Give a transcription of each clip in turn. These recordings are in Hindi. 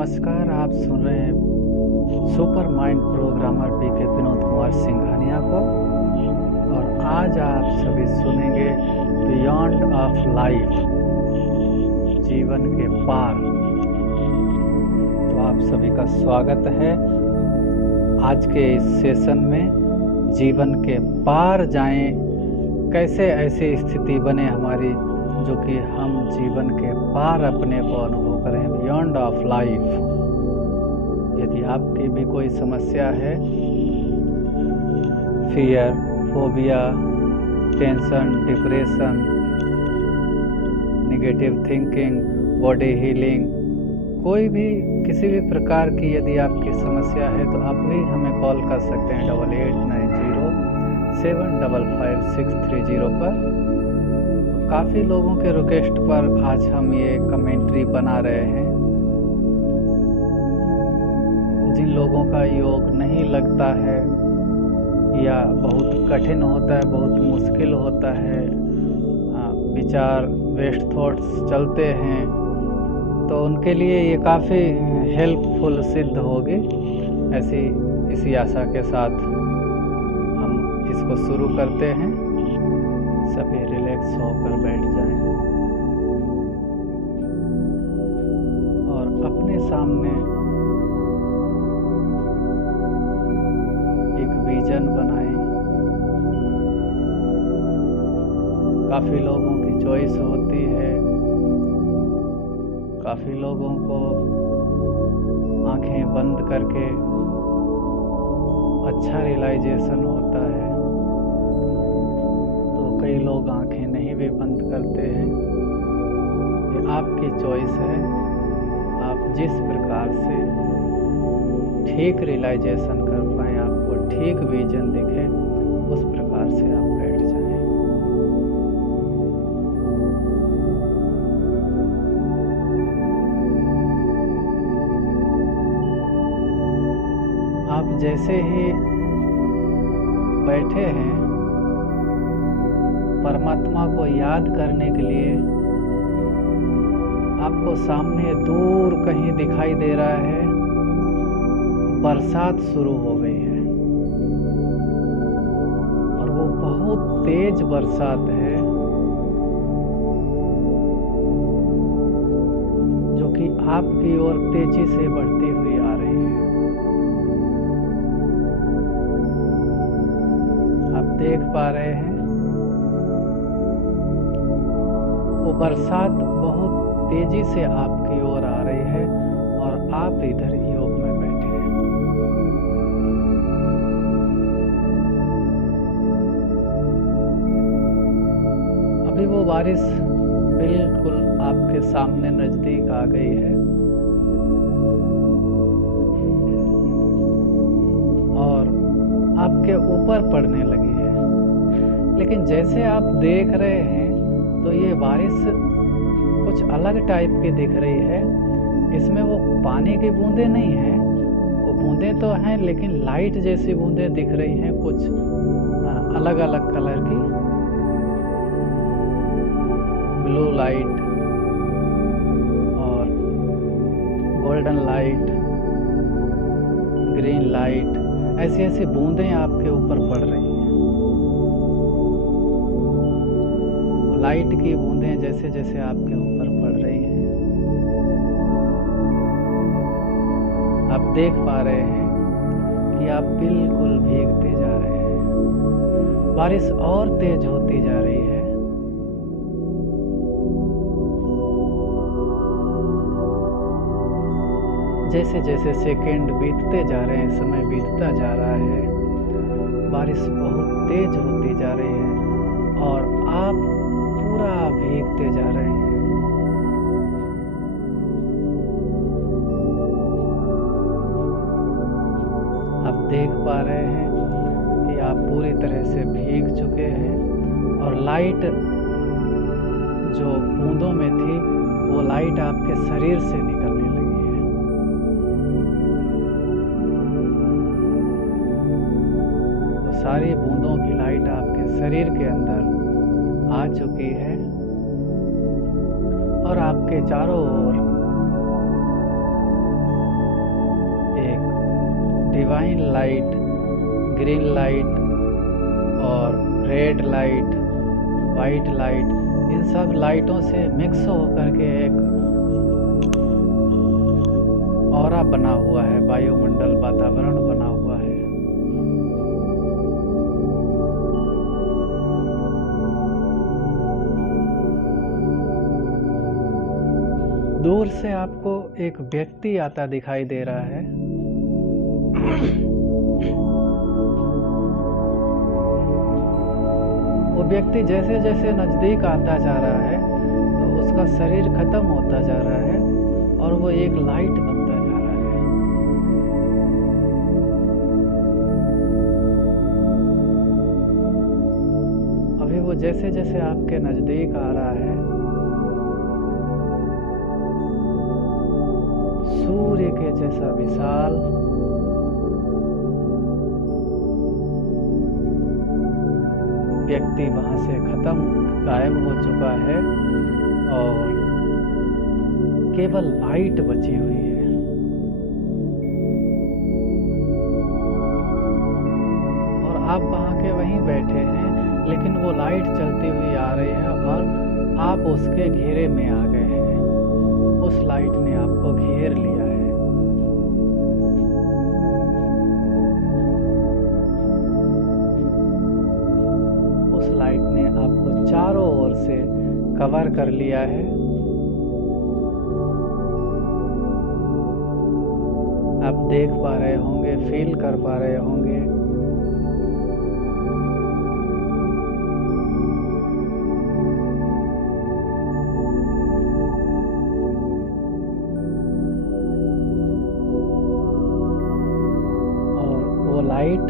नमस्कार, आप सुन रहे हैं सुपर माइंड प्रोग्रामर पीके विनोद कुमार सिंघानिया को। और आज आप सभी सुनेंगे बियॉन्ड ऑफ लाइफ, जीवन के पार। तो आप सभी का स्वागत है आज के इस सेशन में। जीवन के पार जाएं, कैसे ऐसी स्थिति बने हमारी जो कि हम जीवन के पार अपने को अनुभव करें, बियॉन्ड ऑफ लाइफ। यदि आपकी भी कोई समस्या है, fear, phobia, tension, depression, negative thinking, body healing, कोई भी किसी भी प्रकार की यदि आपकी समस्या है तो आप भी हमें कॉल कर सकते हैं 8890755630 पर। काफ़ी लोगों के रिक्वेस्ट पर आज हम ये कमेंट्री बना रहे हैं। जिन लोगों का योग नहीं लगता है या बहुत कठिन होता है, बहुत मुश्किल होता है, विचार वेस्ट थॉट्स चलते हैं, तो उनके लिए ये काफ़ी हेल्पफुल सिद्ध होगी। इसी आशा के साथ हम इसको शुरू करते हैं। सभी रिलैक्स होकर बैठ जाएं और अपने सामने एक विजन बनाएं। काफ़ी लोगों की चॉइस होती है, काफ़ी लोगों को आंखें बंद करके अच्छा रियलाइजेशन होता है, कई लोग आंखें नहीं भी बंद करते हैं। ये आपकी चॉइस है। आप जिस प्रकार से ठीक रियलाइजेशन कर पाए, आपको ठीक विजन दिखे, उस प्रकार से आप बैठ जाएं। आप जैसे ही बैठे हैं, परमात्मा को याद करने के लिए आपको सामने दूर कहीं दिखाई दे रहा है, बरसात शुरू हो गई है और वो बहुत तेज बरसात है जो कि आपकी ओर तेजी से बढ़ती हुई आ रही है। आप देख पा रहे हैं वो बरसात बहुत तेजी से आपकी ओर आ रही है और आप इधर योग में बैठे हैं। अभी वो बारिश बिल्कुल आपके सामने नजदीक आ गई है और आपके ऊपर पड़ने लगी है। लेकिन जैसे आप देख रहे हैं तो ये बारिश कुछ अलग टाइप की दिख रही है। इसमें वो पानी की बूंदें नहीं हैं, वो बूंदें तो हैं लेकिन लाइट जैसी बूंदें दिख रही हैं, कुछ अलग अलग कलर की, ब्लू लाइट और गोल्डन लाइट, ग्रीन लाइट, ऐसी ऐसी बूंदें आपके ऊपर पड़ रही हैं। लाइट की बूंदें जैसे जैसे आपके ऊपर पड़ रही हैं, आप देख पा रहे हैं कि आप बिल्कुल भीगते जा रहे हैं। बारिश और तेज होती जा रही है। जैसे जैसे सेकंड बीतते जा रहे हैं, समय बीतता जा रहा है, बारिश बहुत तेज होती जा रही है और आप पूरा भीगते जा रहे हैं। आप देख पा रहे हैं कि आप पूरी तरह से भीग चुके हैं और लाइट जो बूंदों में थी वो लाइट आपके शरीर से निकलने लगी है। वो सारी बूंदों की लाइट आपके शरीर के अंदर आ चुकी है और आपके चारों ओर डिवाइन लाइट, ग्रीन लाइट और रेड लाइट, वाइट लाइट, इन सब लाइटों से मिक्स होकर के एक ऑरा बना हुआ है, वायुमंडल वातावरण बना हुआ है। दूर से आपको एक व्यक्ति आता दिखाई दे रहा है। वो व्यक्ति जैसे जैसे नजदीक आता जा रहा है तो उसका शरीर खत्म होता जा रहा है और वो एक लाइट बनता जा रहा है। अभी वो जैसे जैसे आपके नजदीक आ रहा है, सूर्य के जैसा विशाल व्यक्ति वहां से गायब हो चुका है और केवल लाइट बची हुई है। और आप वहां के वहीं बैठे हैं, लेकिन वो लाइट चलती हुई आ रही है और आप उसके घेरे में आ गए हैं। उस लाइट ने आपको घेर लिया है। उस लाइट ने आपको चारों ओर से कवर कर लिया है। आप देख पा रहे होंगे, फील कर पा रहे होंगे। और वो लाइट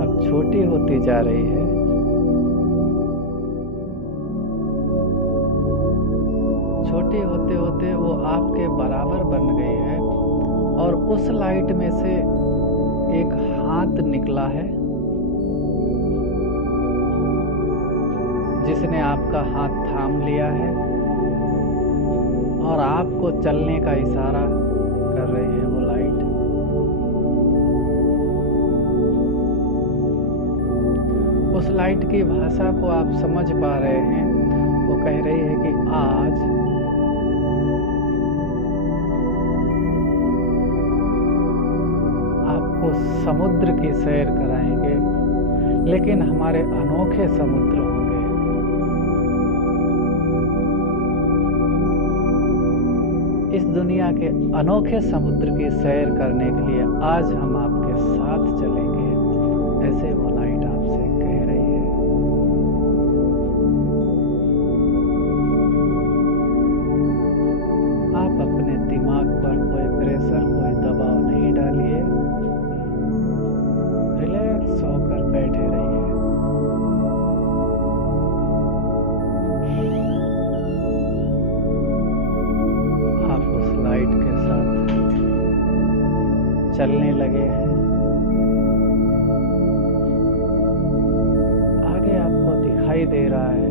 अब छोटी होती जा रही है। छोटी होते होते वो आपके बराबर बन गई है और उस लाइट में से एक हाथ निकला है जिसने आपका हाथ थाम लिया है और आपको चलने का इशारा कर रही है वो लाइट। उस लाइट की भाषा को आप समझ पा रहे हैं। वो कह रही है कि आज आपको समुद्र की सैर कराएंगे, लेकिन हमारे अनोखे समुद्र होंगे। इस दुनिया के अनोखे समुद्र की सैर करने के लिए आज हम आपके साथ चलेंगे। ऐसे वो लाइट आपसे कह रही है। आप अपने दिमाग पर कोई प्रेशर, कोई दबाव नहीं डालिए। रिलैक्स होकर बैठे रहिए। आप उस लाइट के साथ चलने लगे हैं। आगे आपको दिखाई दे रहा है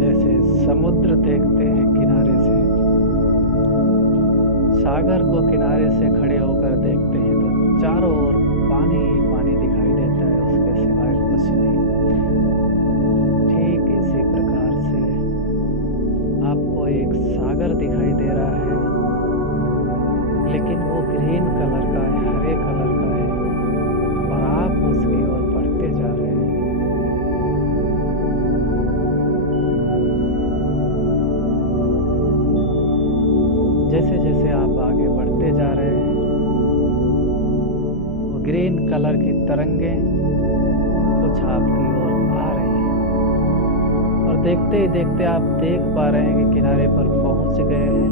जैसे समुद्र देखते हैं किनारे से, सागर को किनारे से खड़े होकर देखते हैं तो चारों ओर पानी ही पानी दिखाई देता है, उसके सिवाय कुछ नहीं। ठीक इसी प्रकार से आपको एक सागर दिखाई दे रहा है, लेकिन वो ग्रीन कलर का है, हरे कलर का है और आप उसकी ओर बढ़ते जा रहे हैं। जैसे जैसे आप आगे बढ़ते जा रहे हैं, वो ग्रीन कलर की तरंगें कुछ आपकी ओर आ रही हैं और देखते ही देखते आप देख पा रहे हैं कि किनारे पर पहुंच गए हैं।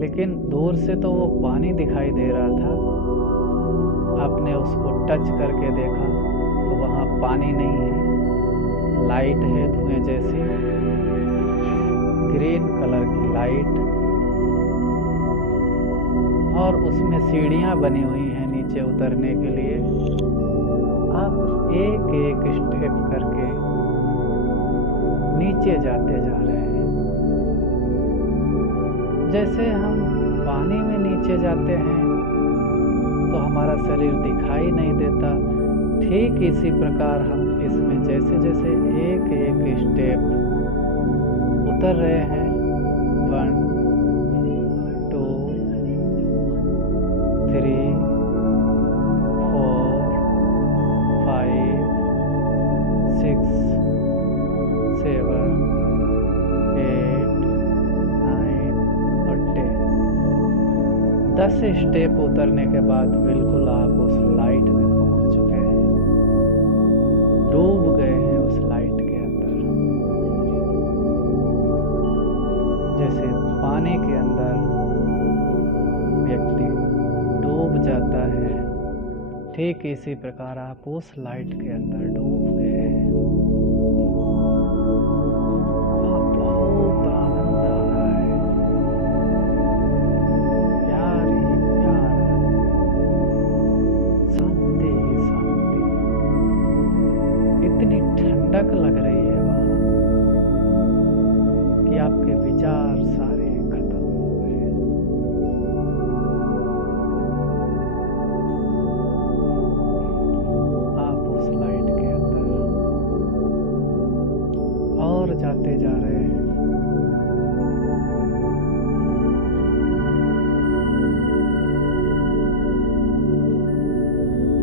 लेकिन दूर से तो वो पानी दिखाई दे रहा था। आपने उसको टच करके देखा तो वहां पानी नहीं है, लाइट है धुएं जैसी, ग्रीन कलर की लाइट और उसमें सीढ़ियां बनी हुई हैं नीचे उतरने के लिए। आप एक एक स्टेप करके नीचे जाते जा रहे हैं। जैसे हम पानी में नीचे जाते हैं तो हमारा शरीर दिखाई नहीं देता, ठीक इसी प्रकार हम इसमें जैसे जैसे एक एक स्टेप उतर रहे हैं, 1 2 3 4 5 6 7 8 9 और 10 स्टेप उतरने के बाद बिल्कुल आप उस लाइट में पहुंच चुके हैं, डूब गए हैं उस लाइट के अंदर। जैसे पानी के अंदर व्यक्ति डूब जाता है, ठीक इसी प्रकार आप उस लाइट के अंदर डूब गए हैं। वहाँ बहुत आनंद आ रहा है, प्यार ही प्यार, शांति ही शांति, इतनी ठंडक लग रही है वहाँ कि आपके विचार सारे खत्म हो गए। आप उस लाइट के अंदर और जाते जा रहे हैं।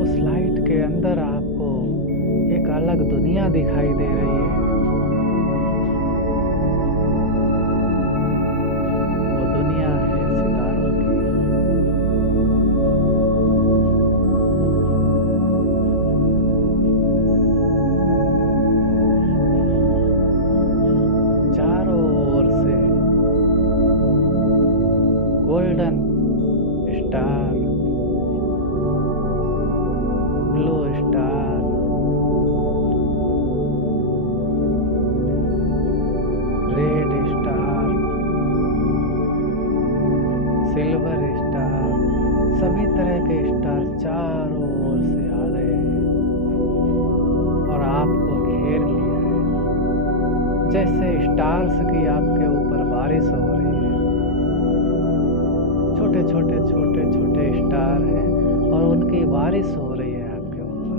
उस लाइट के अंदर आपको एक अलग दुनिया दिखाई दे रही है। वो दुनिया है सितारों की। चारों ओर से golden star, blue star, red star, silver star, सभी तरह के स्टार चारों ओर से आ रहे हैं और आपको घेर लिया है। जैसे स्टार्स की आपके ऊपर बारिश हो रही है। छोटे छोटे छोटे छोटे स्टार हैं और उनकी बारिश हो रही है आपके ऊपर।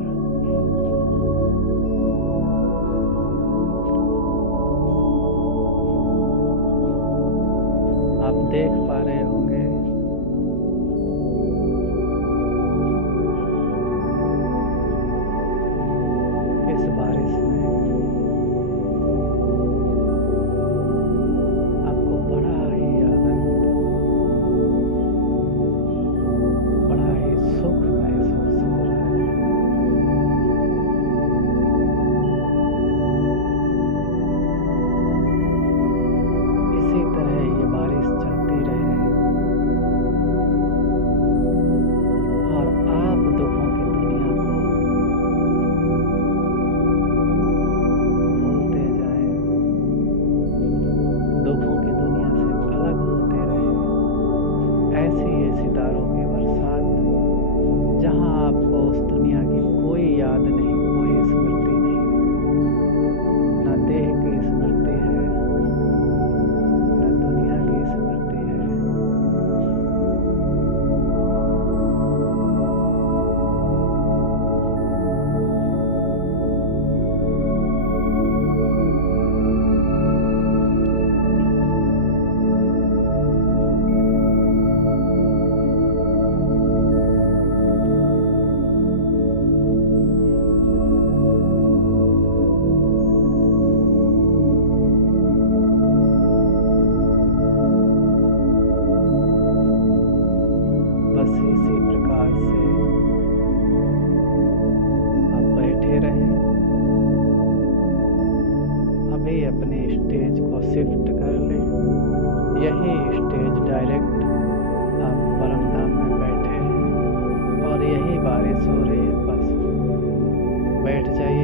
आप देख पा रहे होंगे इस बारिश में आपको बड़ा ही आनंद, बड़ा ही सुख महसूस हो रहा है। इसी तरह ये बारिश चलती रहे और आप दुखों की दुनिया को भूलते जाएं, दुखों की दुनिया से अलग होते रहे। ऐसी ये सितारों की बरसात जहां आपको उस दुनिया की कोई याद नहीं, कोई स्मृति नहीं, न देह की स्मृति है, न दुनिया की स्मृति है। बस इसी प्रकार से आप बैठे रहें। अभी अपने स्टेज को शिफ्ट कर लें। यही स्टेज डायरेक्ट आप परमधाम में बैठे हैं और यही बारिश हो रही है। बस बैठ जाइए